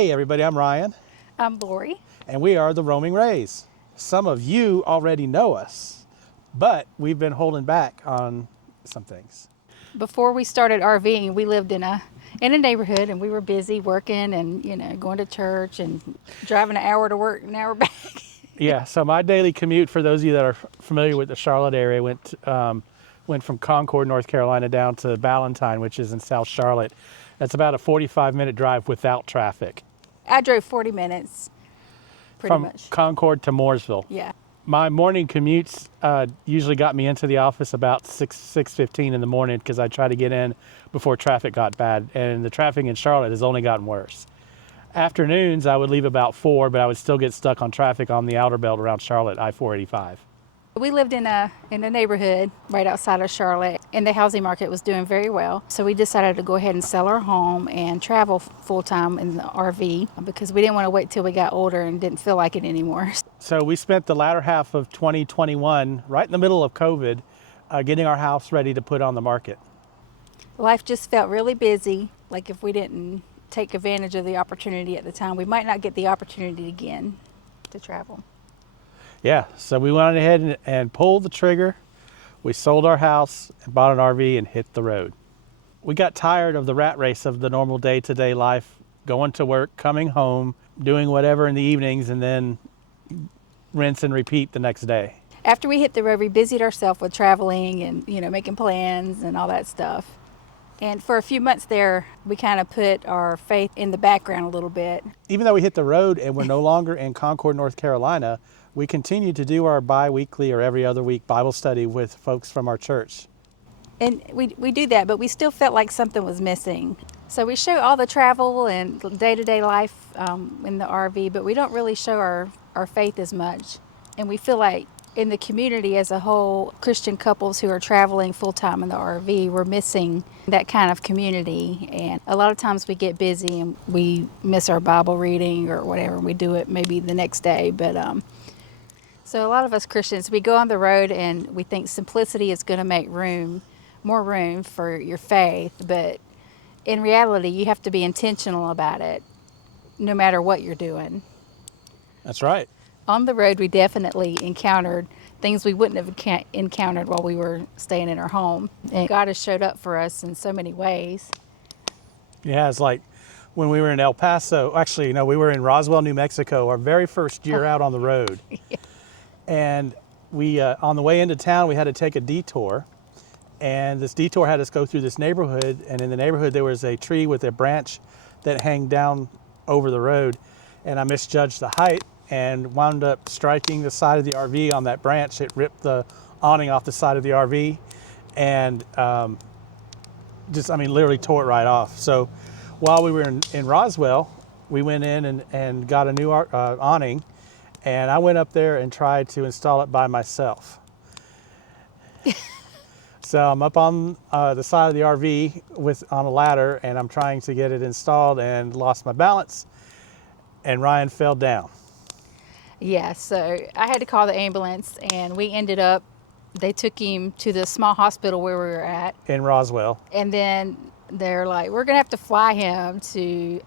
Hey everybody, I'm Ryan, I'm Lori. and we are the Roaming Rays. Some of you already know us, but we've been holding back on some things. Before we started RVing, we lived in a neighborhood, and we were busy working and going to church and driving an hour to work, an hour back. Yeah, so my daily commute, for those of you that are familiar with the Charlotte area, went from Concord, North Carolina, down to Ballantyne, which is in South Charlotte. That's about a 45-minute drive without traffic. I drove 40 minutes, pretty From much. Concord to Mooresville. Yeah. My morning commutes usually got me into the office about 6:15 in the morning because I try to get in before traffic got bad, and the traffic in Charlotte has only gotten worse. Afternoons, I would leave about 4, but I would still get stuck on traffic on the outer belt around Charlotte, I-485. We lived in a neighborhood right outside of Charlotte, and the housing market was doing very well. So we decided to go ahead and sell our home and travel full time in the RV because we didn't want to wait till we got older and didn't feel like it anymore. So we spent the latter half of 2021, right in the middle of COVID, getting our house ready to put on the market. Life just felt really busy. Like if we didn't take advantage of the opportunity at the time, we might not get the opportunity again to travel. Yeah, so we went ahead and pulled the trigger. We sold our house and bought an RV and hit the road. We got tired of the rat race of the normal day-to-day life, going to work, coming home, doing whatever in the evenings, and then rinse and repeat the next day. After we hit the road, we busied ourselves with traveling and making plans and all that stuff. And for a few months there, we kind of put our faith in the background a little bit. Even though we hit the road and we're no longer in Concord, North Carolina, we continue to do our bi-weekly or every other week Bible study with folks from our church. And we do that, but we still felt like something was missing. So we show all the travel and day-to-day life in the RV, but we don't really show our faith as much. And we feel like in the community as a whole, Christian couples who are traveling full-time in the RV, we're missing that kind of community. And a lot of times we get busy and we miss our Bible reading or whatever, and we do it maybe the next day. But so a lot of us Christians, we go on the road and we think simplicity is going to make more room for your faith. But in reality, you have to be intentional about it, no matter what you're doing. That's right. On the road, we definitely encountered things we wouldn't have encountered while we were staying in our home. And God has showed up for us in so many ways. Yeah, it's like when we were in El Paso, actually, we were in Roswell, New Mexico, our very first year out on the road. Yeah. And we, on the way into town, we had to take a detour. And this detour had us go through this neighborhood. And in the neighborhood, there was a tree with a branch that hung down over the road. And I misjudged the height and wound up striking the side of the RV on that branch. It ripped the awning off the side of the RV and literally tore it right off. So while we were in Roswell, we went in and got a new awning, and I went up there and tried to install it by myself. So I'm up on the side of the RV on a ladder, and I'm trying to get it installed and lost my balance, and Ryan fell down. Yeah, so I had to call the ambulance, and they took him to the small hospital where we were at. In Roswell. And then they're like, we're going to have to fly him to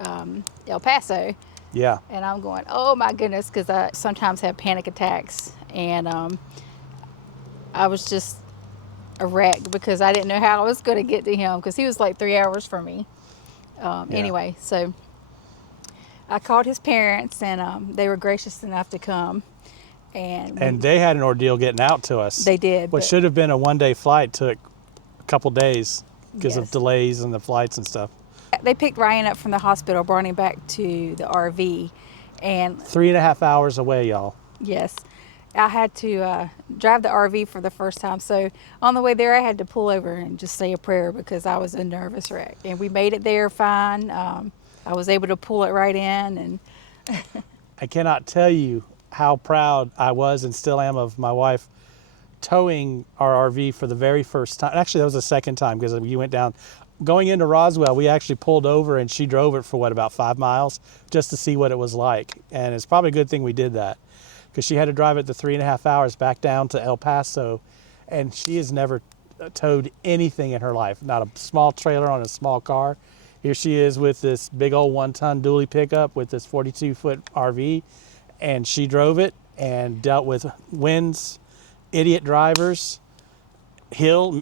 El Paso. Yeah. And I'm going, oh my goodness, because I sometimes have panic attacks. And I was just a wreck because I didn't know how I was going to get to him because he was like 3 hours from me. Anyway, so I called his parents, and they were gracious enough to come. And they had an ordeal getting out to us. They did. What should have been a one-day flight took a couple days because of delays in the flights and stuff. They picked Ryan up from the hospital, brought him back to the RV. And 3.5 hours away, y'all. Yes. I had to drive the RV for the first time. So on the way there, I had to pull over and just say a prayer because I was a nervous wreck. And we made it there fine. I was able to pull it right in. And I cannot tell you how proud I was and still am of my wife towing our RV for the very first time. Actually, that was the second time because we went down. Going into Roswell, we actually pulled over and she drove it for about 5 miles just to see what it was like. And it's probably a good thing we did that because she had to drive it the 3.5 hours back down to El Paso. And she has never towed anything in her life, not a small trailer on a small car. Here she is with this big old 1-ton dually pickup with this 42-foot RV, and she drove it and dealt with winds, idiot drivers,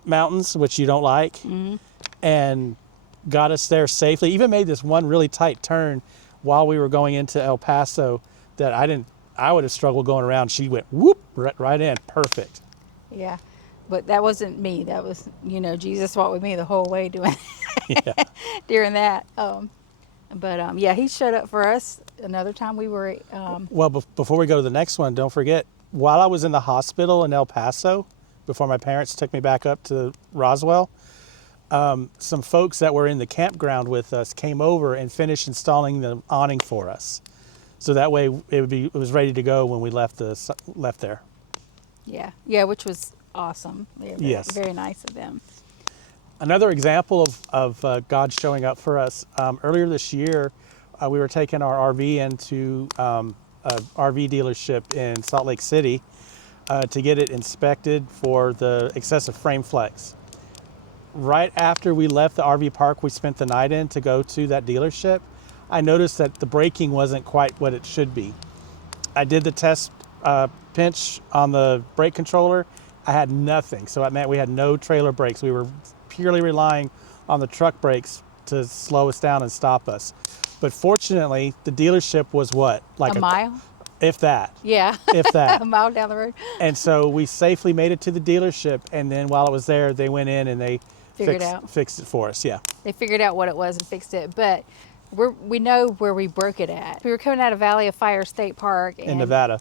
mountains, which you don't like, and got us there safely. Even made this one really tight turn while we were going into El Paso that I would have struggled going around. She went whoop right in, perfect. Yeah, but that wasn't me. That was, Jesus walked with me the whole way doing during that. But he showed up for us another time we were. Well, before we go to the next one, don't forget, while I was in the hospital in El Paso, before my parents took me back up to Roswell, some folks that were in the campground with us came over and finished installing the awning for us. So that way it was ready to go when we left there. Yeah, which was awesome. Yes. Very nice of them. Another example of God showing up for us, earlier this year, we were taking our RV into a RV dealership in Salt Lake City to get it inspected for the excessive frame flex. Right after we left the RV park we spent the night in to go to that dealership, I noticed that the braking wasn't quite what it should be. I did the test pinch on the brake controller. I had nothing, so that meant we had no trailer brakes. We were purely relying on the truck brakes to slow us down and stop us. But fortunately, the dealership was what? Like a mile? If that. Yeah. If that. A mile down the road. And so we safely made it to the dealership, and then while it was there, they went in and they fixed it for us. Yeah. They figured out what it was and fixed it, but we know where we broke it at. We were coming out of Valley of Fire State Park in Nevada.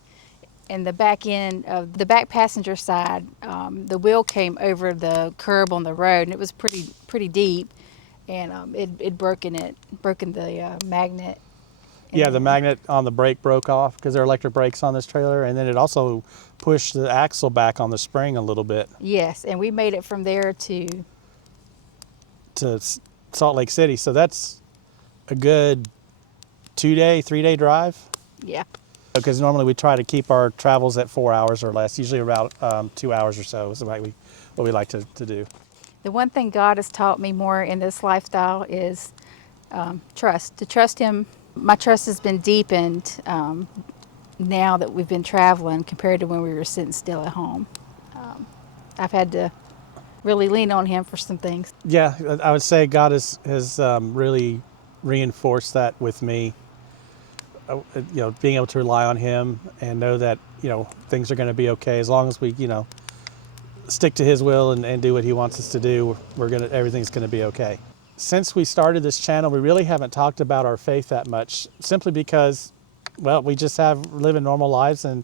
And the back end of the back passenger side, the wheel came over the curb on the road, and it was pretty deep, and it broken the magnet. Yeah, the magnet on the brake broke off because there are electric brakes on this trailer, and then it also pushed the axle back on the spring a little bit. Yes, and we made it from there to Salt Lake City, so that's a good 3-day drive. Yeah. Because normally we try to keep our travels at 4 hours or less, usually about 2 hours or so is what we like to do. The one thing God has taught me more in this lifestyle is trust. To trust Him. My trust has been deepened now that we've been traveling compared to when we were sitting still at home. I've had to really lean on Him for some things. Yeah, I would say God has really reinforced that with me. Being able to rely on Him and know that, things are going to be okay as long as we, stick to His will and do what He wants us to do. Everything's going to be okay. Since we started this channel, we really haven't talked about our faith that much, simply because, we just living normal lives, and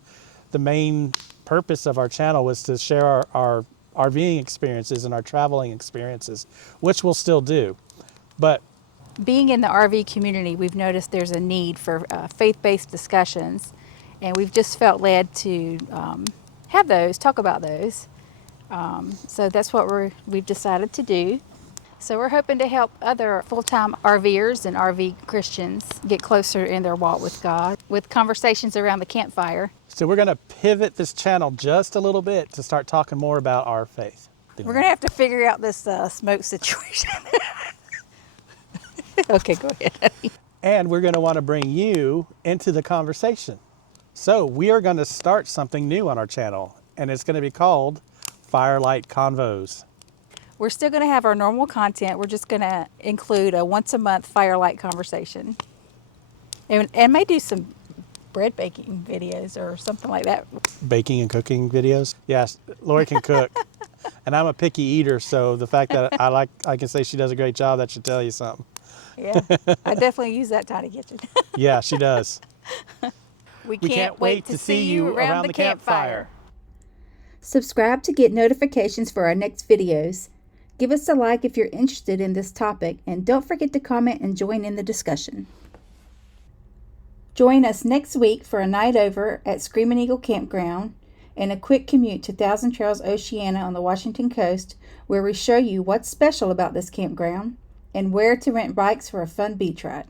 the main purpose of our channel was to share our RVing experiences and our traveling experiences, which we'll still do. But being in the RV community, we've noticed there's a need for faith-based discussions, and we've just felt led to talk about those. So that's what we've decided to do. So we're hoping to help other full-time RVers and RV Christians get closer in their walk with God with conversations around the campfire. So we're going to pivot this channel just a little bit to start talking more about our faith. We're going to have to figure out this smoke situation. Okay, go ahead. And we're going to want to bring you into the conversation. So we are going to start something new on our channel, and it's going to be called Firelight Convos. We're still going to have our normal content. We're just going to include a once-a-month firelight conversation. And may do some bread baking videos or something like that. Baking and cooking videos? Yes, Lori can cook. And I'm a picky eater, so the fact that I can say she does a great job, that should tell you something. Yeah, I definitely use that tiny kitchen. Yeah, she does. We can't wait to see you around the campfire. Subscribe to get notifications for our next videos. Give us a like if you're interested in this topic, and don't forget to comment and join in the discussion. Join us next week for a night over at Screaming Eagle Campground and a quick commute to Thousand Trails Oceana on the Washington coast, where we show you what's special about this campground and where to rent bikes for a fun beach ride.